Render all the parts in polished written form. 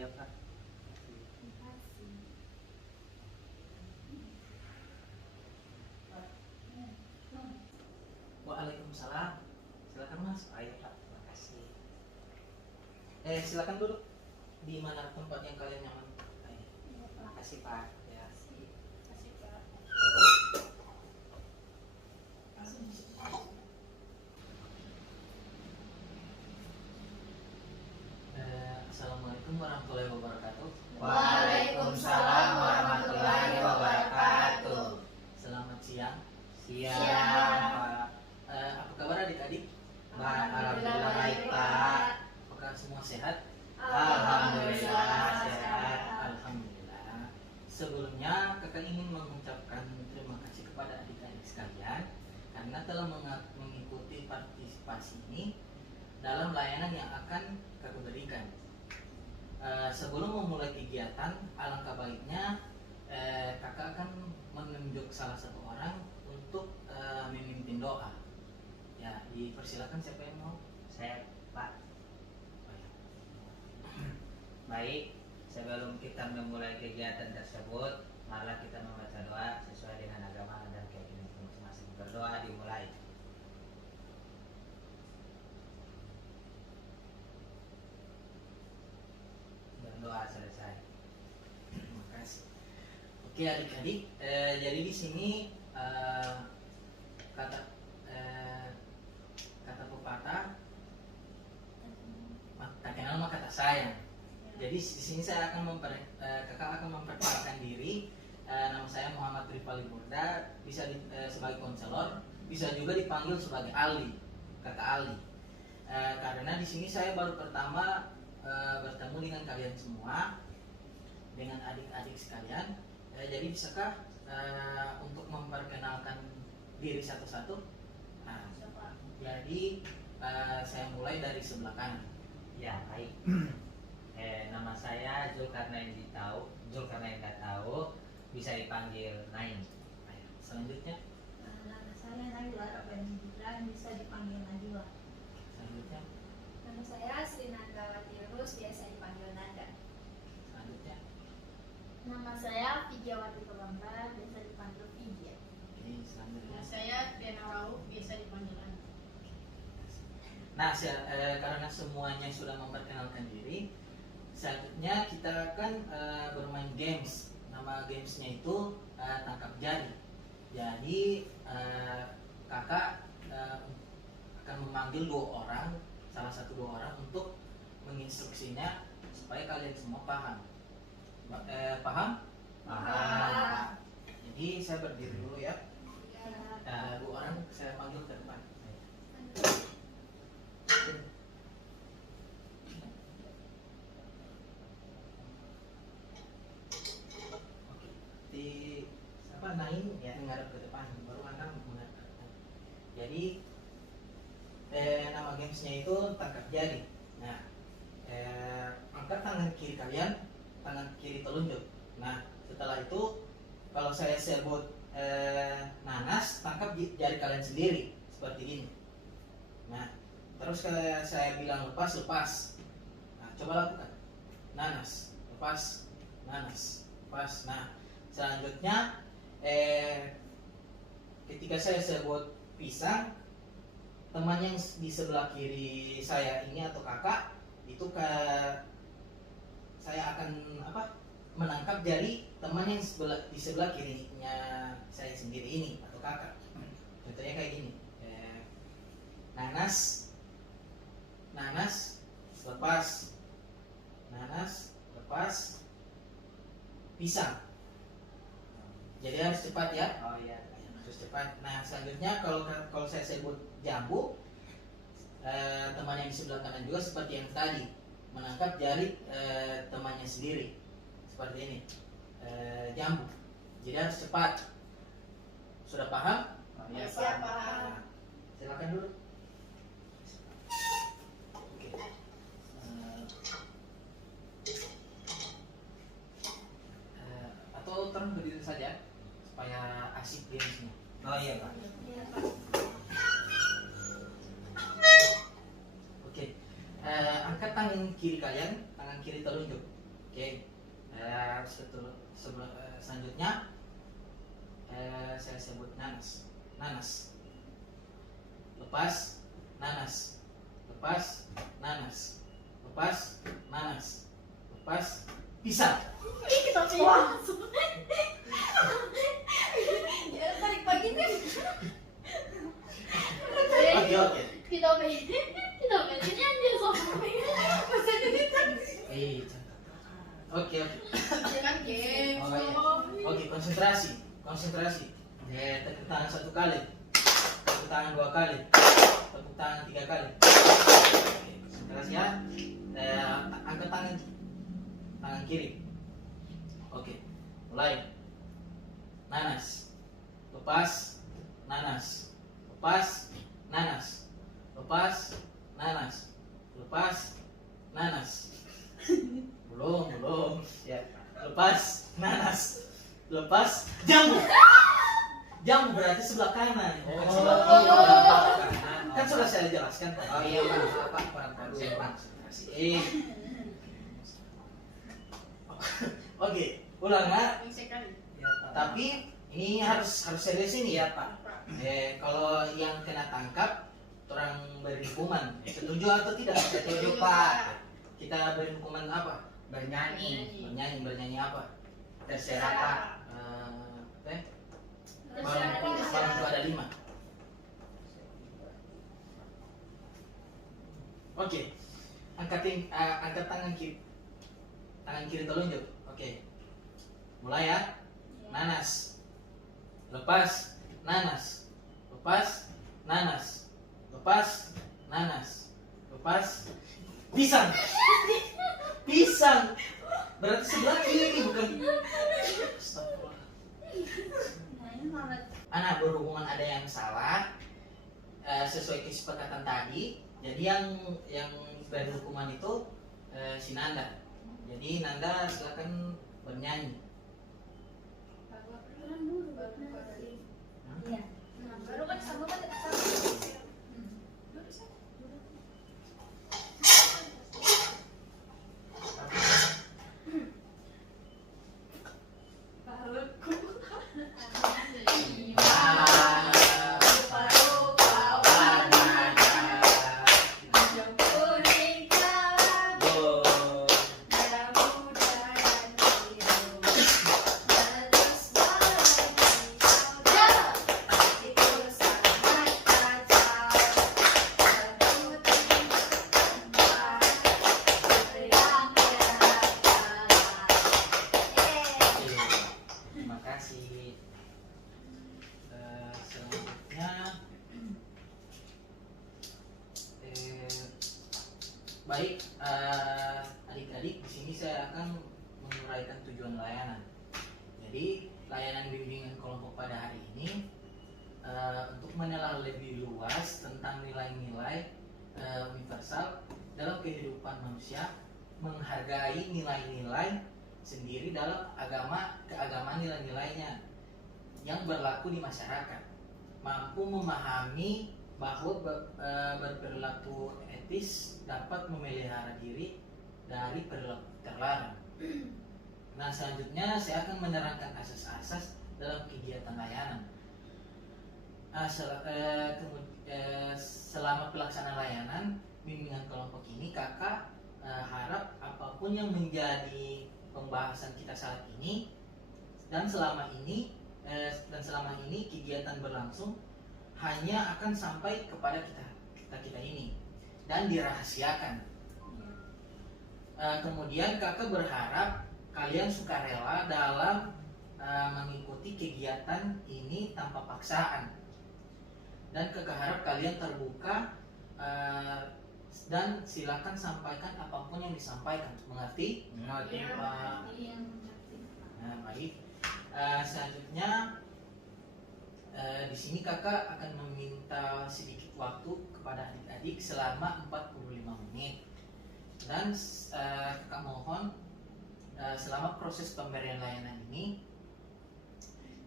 iya Pak. Waalaikumsalam. Silakan Mas. Ayo Pak. Terima kasih. Silakan duduk di mana tempat yang kalian nyaman. Ayo. Terima kasih Pak. Ya. Assalamualaikum warahmatullahi wabarakatuh. Waalaikumsalam warahmatullahi wabarakatuh. Selamat siang. Siang. Pak. Apa kabar adik-adik? Alhamdulillah baik, Pak. Apakah semua sehat? Alhamdulillah sehat. Alhamdulillah. Sebelumnya kakak ingin mengucapkan terima kasih kepada adik-adik sekalian karena telah mengikuti partisipasi ini dalam layanan yang akan kakak berikan. Sebelum memulai kegiatan, alangkah baiknya kakak akan menunjuk salah satu orang untuk memimpin doa. Ya, dipersilakan siapa yang mau? Saya Pak. Baik, sebelum kita memulai kegiatan tersebut, marilah kita membaca doa sesuai dengan agama dan keyakinan masing-masing. Berdoa dimulai. Berdoa selesai. Terima kasih. Oke adik-adik, jadi di sini kata pepatah tak kenal maka tak sayang. Jadi di sini saya akan kakak akan memperkenalkan diri. Nama saya Muhammad Rifali Burda, bisa sebagai konselor, bisa juga dipanggil sebagai Ali, kakak Ali. Karena di sini saya baru pertama bertemu dengan kalian semua, dengan adik-adik sekalian. Jadi bisakah untuk memperkenalkan diri satu-satu? Nah, jadi saya mulai dari sebelah kanan. Ya, baik. Nama saya Zulkarnain Gatau, bisa dipanggil Nain. Selanjutnya, Nama saya Najwa Rabani Gibran, bisa dipanggil Najwa. selanjutnya, Nama saya Sri Nandawati Rus, biasa dipanggil Nanda. selanjutnya. Nama saya Vidyawati Purwamba, biasa dipanggil Vidya. Oke, selanjutnya. Saya Tiana Rauh, biasa dipanggil Anda. Nah, karena semuanya sudah memperkenalkan diri, selanjutnya kita akan bermain games. Nama gamesnya itu tangkap jari. Jadi kakak akan memanggil salah satu dua orang untuk menginstruksinya supaya kalian semua paham. Paham? Paham. Jadi saya berdiri dulu ya. Dua orang saya panggil ke depan. Di Nain ya menghadap ke depan, baru anda menghadap ke depan. Jadi nama gamesnya itu tangkap jari. Nah, angkat tangan kiri kalian, tangan kiri telunjuk. Nah, setelah itu kalau saya sebut nanas, tangkap jari kalian sendiri seperti ini. Nah, terus kalau saya bilang lepas. Nah, coba lakukan. Nanas, lepas, nanas, lepas. Nah, selanjutnya ketika saya sebut pisang, teman yang di sebelah kiri saya ini atau kakak itu saya akan menangkap jari teman yang di sebelah kirinya saya sendiri ini atau kakak. Contohnya kayak gini. Nanas, lepas, nanas, lepas, pisang. Jadi harus cepat ya. Oh iya. Harus cepat. Nah, selanjutnya kalau saya sebut jambu, teman yang di sebelah kanan juga seperti yang tadi, menangkap jari temannya sendiri seperti ini. Jambu. Jadi harus cepat. Sudah paham? Ya, Siap, Pak. Pak. Silakan dulu. Oke. Atau terus berdiri saja supaya asik gamesnya. Oh iya, Pak. Iya, Pak. Oke. Angkat tangan kiri kalian, tangan kiri telunjuk. Oke. Selanjutnya saya sebut nanas. Nanas. Lepas nanas. Lepas nanas. Lepas nanas. Lepas pisang. Kita langsung. Ya, tarik pagi nih. Oke. Kita main. Kita main ini aja sama. Masa jadi Oke. Jangan game. Oh, iya. Oke, konsentrasi. Tepuk tangan 1 kali. Tepuk tangan 2 kali. Tepuk tangan 3 kali. Oke, konsentrasi ya. Angkat tangan kiri. Oke, mulai. Nanas. Lepas nanas. Lepas nanas. Lepas nanas. Lepas nanas. Belum. Siap. Lepas nanas. Lepas jambu. Jambu berarti sebelah kanan. Bukan sebelah kiri. Kan sudah saya jelaskan tadi. Oh iya Bang, apa kurang konsep Bang. Oke, ulang ya. Yang sekali. Iya Pak. Tapi ini harus serius ini ya. Iya Pak. Kalau yang kena tangkap, orang beri hukuman. Setuju atau tidak? Setuju Pak. Kita beri hukuman apa? Bernyanyi. Bernyanyi apa? Terserah Pak. Bang itu ada 5. Oke. Angkat tangan kiri. Tangan kiri telunjuk. Oke. Mulai ya. Nanas. Lepas nanas. Lepas nanas. Lepas nanas. Lepas pisang. Pisang. Berarti sebelah kiri bukan. Astagfirullah. Anak berhubungan ada yang salah sesuai kesepakatan tadi. Jadi yang beri hukuman itu si Nanda. Jadi Nanda silakan bernyanyi. Iya. Nah, baru kan sama. Terima kasih. Selanjutnya, baik adik-adik, di sini saya akan menguraikan tujuan layanan. Jadi layanan bimbingan kelompok pada hari ini untuk menelaah lebih luas tentang nilai-nilai universal dalam kehidupan manusia, menghargai nilai-nilai sendiri dalam keagamaan nilai-nilainya yang berlaku di masyarakat, mampu memahami bahwa berperilaku etis dapat memelihara diri dari perilaku terlarang. Nah, selanjutnya saya akan menerangkan asas-asas dalam kegiatan layanan. Selama pelaksanaan layanan bimbingan kelompok ini, kakak harap apapun yang menjadi pembahasan kita saat ini dan selama ini kegiatan berlangsung hanya akan sampai kepada kita ini dan dirahasiakan. Kemudian kakak berharap kalian sukarela dalam mengikuti kegiatan ini tanpa paksaan, dan kakak harap kalian terbuka dan silakan sampaikan apapun yang disampaikan. Mengerti? Mengerti Pak. Nah, baik. Selanjutnya di sini kakak akan meminta sedikit waktu kepada adik-adik selama 45 menit. Dan kakak mohon selama proses pemberian layanan ini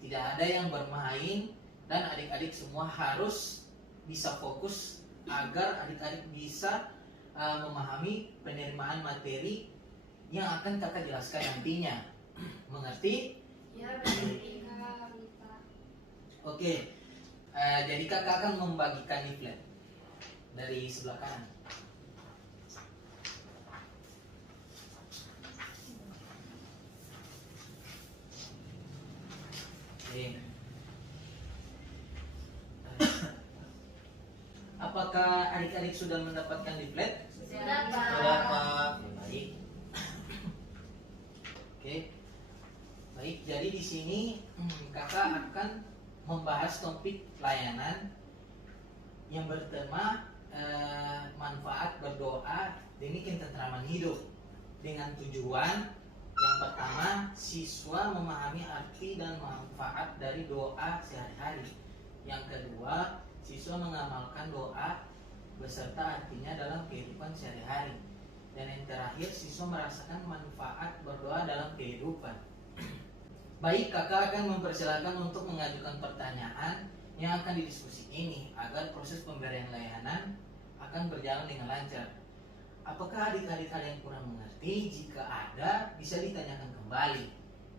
tidak ada yang bermain, dan adik-adik semua harus bisa fokus agar adik-adik bisa memahami penerimaan materi yang akan kakak jelaskan nantinya. Mengerti? Ya, berarti Kak. Oke. Jadi kakak akan membagikan leaflet dari sebelah kanan. Oke. Apakah adik-adik sudah mendapatkan leaflet? Sudah, Pak. Sudah, Pak. Baik. Oke. Baik, jadi di sini kakak akan membahas topik layanan yang bertema manfaat berdoa demi ketentraman hidup, dengan tujuan yang pertama, siswa memahami arti dan manfaat dari doa sehari-hari. Yang kedua, siswa mengamalkan doa beserta artinya dalam kehidupan sehari-hari. Dan yang terakhir, siswa merasakan manfaat berdoa dalam kehidupan. Baik, kakak akan mempersilahkan untuk mengajukan pertanyaan yang akan didiskusi ini agar proses pemberian layanan akan berjalan dengan lancar. Apakah adik-adik ada yang kurang mengerti? Jika ada, bisa ditanyakan kembali.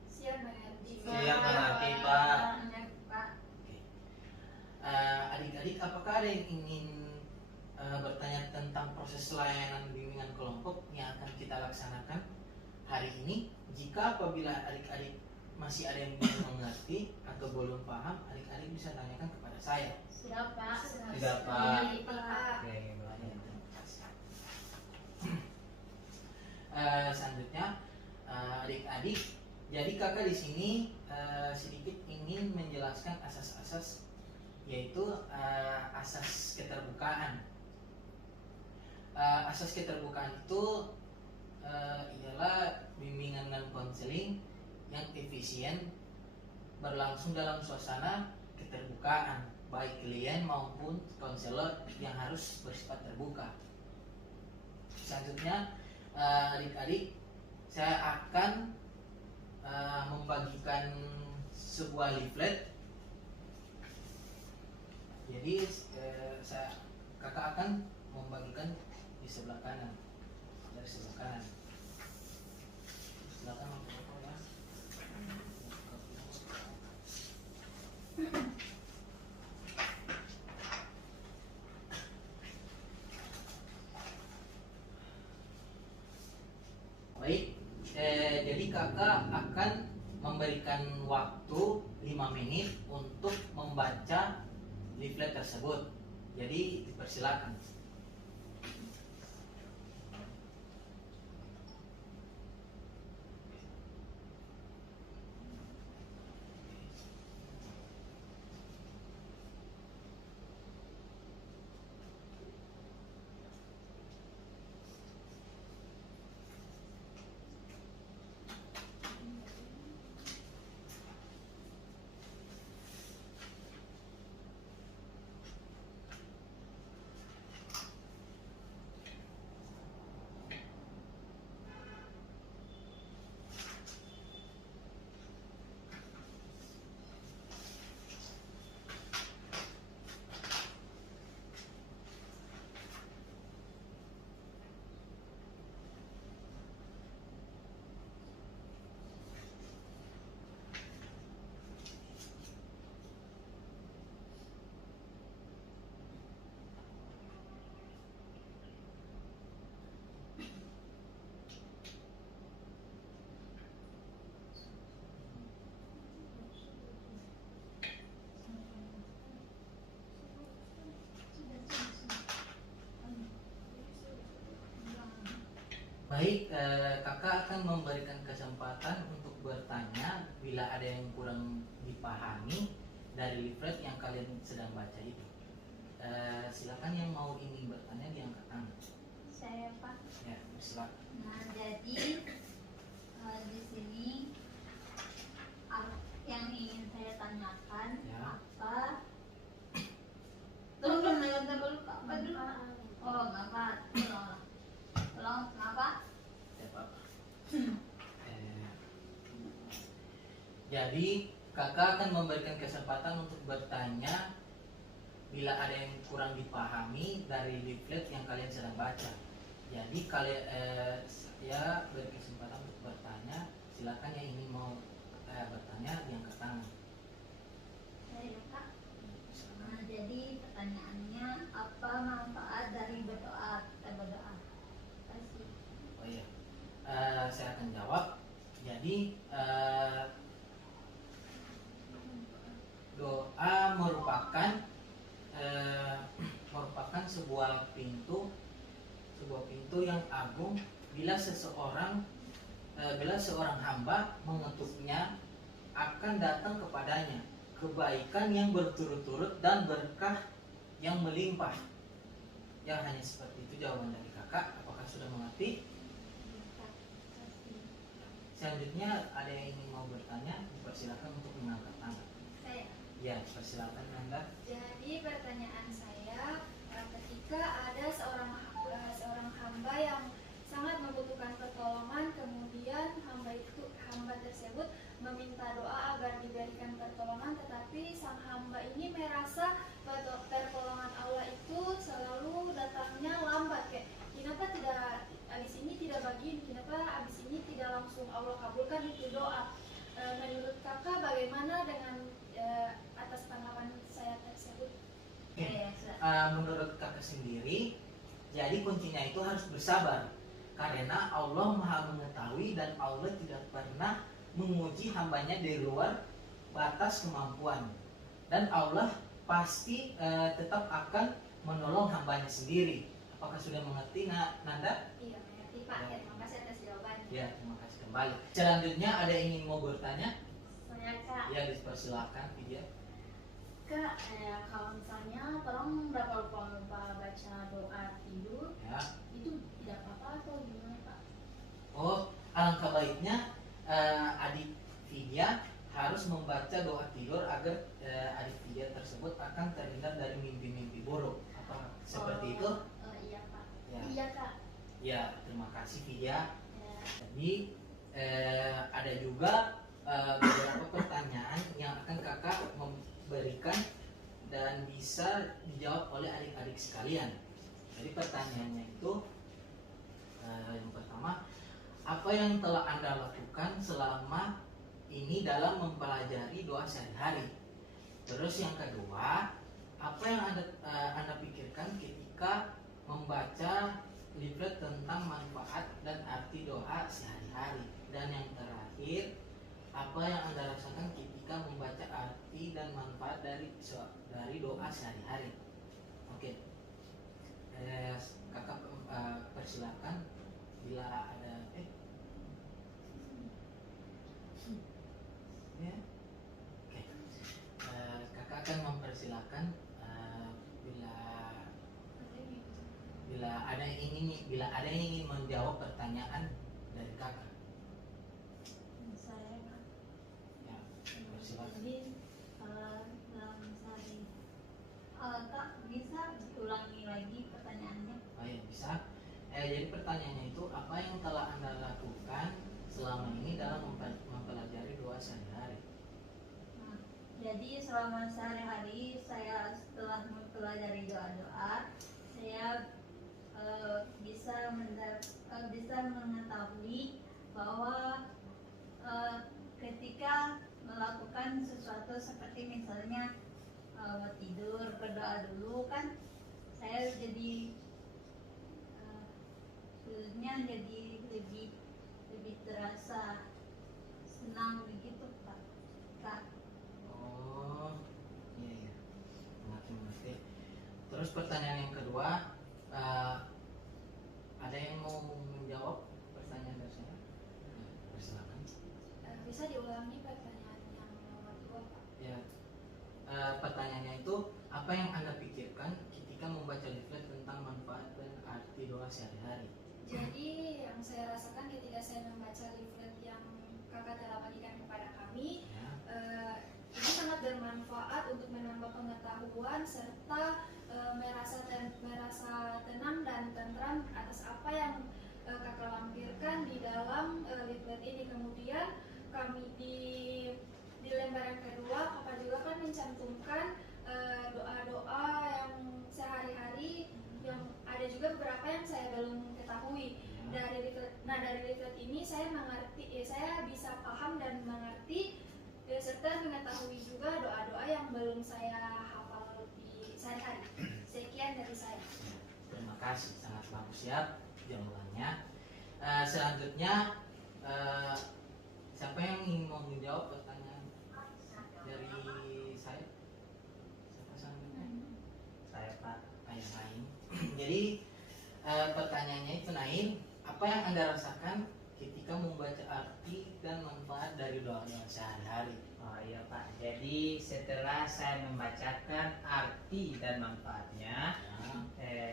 Siap mengerti. Siap mengerti, Pak. Oke. Adik-adik, apakah ada yang ingin bertanya tentang proses layanan bimbingan kelompok yang akan kita laksanakan hari ini? Jika apabila adik-adik masih ada yang belum mengerti atau belum paham, adik-adik bisa tanyakan kepada saya. Sudah, Pak. Sudah, Pak. Mengerti, Pak. Oke, Terima kasih. Selanjutnya, adik-adik, jadi kakak di sini sedikit ingin menjelaskan asas-asas, yaitu asas keterbukaan. Asas keterbukaan itu ialah bimbingan dan konseling yang efisien berlangsung dalam suasana keterbukaan, baik klien maupun konselor yang harus bersifat terbuka. Selanjutnya, adik-adik, saya akan membagikan sebuah leaflet. Jadi kakak akan membagikan di sebelah kanan, dari sebelah kanan. Silakan foto ya. Baik, jadi kakak akan memberikan waktu 5 menit untuk membaca leaflet tersebut. Jadi dipersilakan. Baik, kakak akan memberikan kesempatan untuk bertanya bila ada yang kurang dipahami dari leaflet yang kalian sedang baca itu. Silakan yang mau ingin bertanya diangkat tangan. Saya, Pak. Ya, silakan. Nah, jadi di sini yang ingin saya tanyakan Ya. apa? Tolong mendengar dulu, Pak. Apa dulu? Oh, Bapak. Tolong, kenapa? Ya, Pak. Jadi kakak akan memberikan kesempatan untuk bertanya bila ada yang kurang dipahami dari leaflet yang kalian sedang baca. Jadi kalian ya beri kesempatan untuk bertanya. Silakan yang ingin mau bertanya diangkat tangan. Saya ya Kak. Jadi pertanyaannya, apa manfaat dari berdoa? Kita berdoa. Kasih. Oh iya, saya akan jawab. Jadi doa merupakan sebuah pintu yang agung bila seorang hamba mengetuknya akan datang kepadanya kebaikan yang berturut-turut dan berkah yang melimpah. Ya, hanya seperti itu jawaban dari kakak. Apakah sudah mengerti? Selanjutnya ada yang ingin mau bertanya, dipersilakan untuk mengangkat tangan. Saya. Ya, persilakan Anda. Jadi pertanyaan saya, ketika ada seorang hamba yang sangat membutuhkan pertolongan, kemudian hamba tersebut meminta doa agar diberikan pertolongan, tetapi sang hamba ini merasa pertolongan Allah itu selalu datangnya lambat, kayak kenapa tidak abis ini tidak begini, kenapa abis ini tidak langsung Allah kabulkan itu doa. Menurut kakak bagaimana dengan atas tanggapan saya tersebut? Oke. Menurut kakak sendiri, jadi kuncinya itu harus bersabar. Karena Allah Maha mengetahui dan Allah tidak pernah menguji hambanya di luar batas kemampuan. Dan Allah pasti tetap akan menolong hambanya sendiri. Apakah sudah mengerti Nanda? Iya, mengerti Pak. Ya, terima kasih atas jawabannya. Ya, terima kasih kembali. Selanjutnya ada yang ingin mau bertanya? Saya Kak. Ya, dipersilakan Vidya. Kak, kalau misalnya tolong berapa lupa baca doa tidur, Ya. itu tidak apa-apa atau gimana Pak? Oh, alangkah baiknya adik Vidya harus membaca doa tidur agar adik Vidya tersebut akan terhindar dari mimpi-mimpi buruk. Apa seperti itu? Iya Pak. Ya. Iya Kak. Ya, terima kasih Vidya. Ya. Jadi ada juga beberapa pertanyaan yang akan kakak memberikan dan bisa dijawab oleh adik-adik sekalian. Jadi pertanyaannya itu yang pertama, apa yang telah Anda lakukan selama ini dalam mempelajari doa sehari-hari? Terus yang kedua, apa yang Anda pikirkan ketika membaca leaflet tentang manfaat dan arti doa sehari-hari? Dan yang terakhir, apa yang Anda rasakan ketika membaca arti dan manfaat dari doa sehari-hari? Oke. Kakak persilakan bila ada ya. Oke. Kakak akan mempersilakan bila ada yang ingin menjawab pertanyaan dari kakak. Saya Kak. Ya, persilakan. Jadi kalau misalnya Kak bisa diulangi lagi pertanyaannya? Oh ya, bisa. Jadi pertanyaannya itu, apa yang telah Anda lakukan selama ini dalam mempelajari doa sehari-hari? Nah, jadi selama sehari-hari saya setelah mempelajari doa-doa, saya bisa mengetahui bahwa ketika melakukan sesuatu seperti misalnya tidur, berdoa dulu kan, saya jadi feelnya jadi lebih terasa senang begitu Kak. Oh, iya iya, mengerti. Terus pertanyaan yang kedua, ada yang mau menjawab pertanyaan dari saya? Persilakan. Bisa diulangi pertanyaan yang nomor 2, Pak? Ya, pertanyaannya itu, apa yang Anda pikirkan ketika membaca leaflet tentang manfaat dan arti doa sehari-hari? Jadi yang saya rasakan ketika saya membaca leaflet yang kakak telah bagikan kepada kami, Ya. ini sangat bermanfaat untuk menambah pengetahuan serta merasa tenang dan tentram atas apa yang kakak lampirkan di dalam leaflet ini. Kemudian kami di lembaran kedua kakak juga kan mencantumkan doa-doa yang sehari-hari yang ada ada juga beberapa yang saya belum ketahui. Dari leaflet ini saya mengerti, saya bisa paham dan mengerti serta mengetahui juga doa-doa yang belum saya hafal di sehari-hari. Sekian dari saya. Terima kasih, sangat bagus ya jawabannya. Selanjutnya siapa yang ingin mau menjawab pertanyaan dari saya? Siapa selanjutnya? Saya Pak. Ayah Naim. Jadi pertanyaannya itu Naim, apa yang Anda rasakan ketika membaca arti dan manfaat dari doa-doa sehari-hari? Oh iya Pak, jadi setelah saya membacakan arti dan manfaatnya,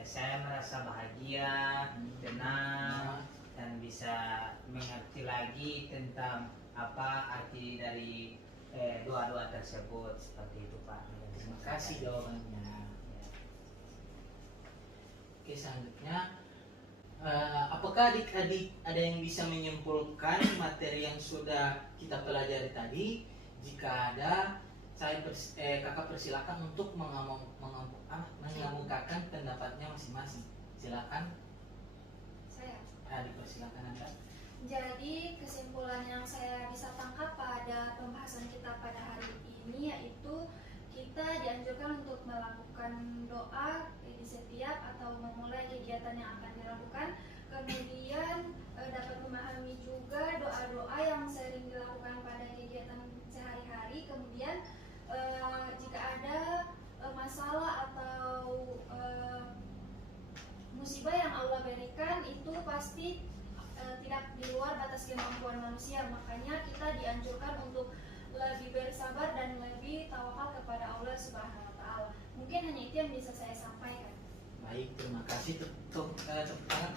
saya merasa bahagia, tenang, dan bisa mengerti lagi tentang apa arti dari doa-doa tersebut, seperti itu Pak. Terima kasih jawabannya. Ya. Oke, selanjutnya apakah adik-adik ada yang bisa menyimpulkan materi yang sudah kita pelajari tadi? Jika ada, kakak persilakan untuk mengemukakan pendapatnya masing-masing. Silakan, Saya. adik persilakan Anda. Jadi kesimpulan yang saya bisa tangkap pada pembahasan kita pada hari ini yaitu kita dianjurkan untuk melakukan doa di setiap atau memulai kegiatan yang akan dilakukan. Kemudian dapat memahami juga doa-doa yang sering dilakukan pada kegiatan sehari-hari. Kemudian jika ada masalah atau musibah yang Allah berikan itu pasti tidak di luar batas kemampuan manusia. Makanya kita dianjurkan untuk lebih bersabar dan lebih tawakal kepada Allah Subhanahu wa taala. Mungkin hanya itu yang bisa saya sampaikan. Baik, terima kasih. Tepuk tangan.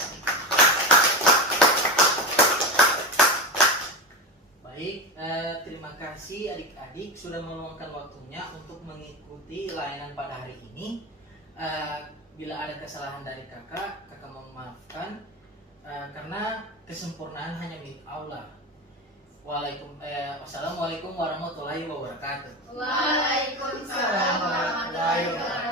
Baik, terima kasih adik-adik sudah meluangkan waktunya untuk mengikuti layanan pada hari ini. Bila ada kesalahan dari kakak mohon maafkan, karena kesempurnaan hanya milik Allah. Wassalamualaikum warahmatullahi wabarakatuh. Waalaikumsalam warahmatullahi wabarakatuh.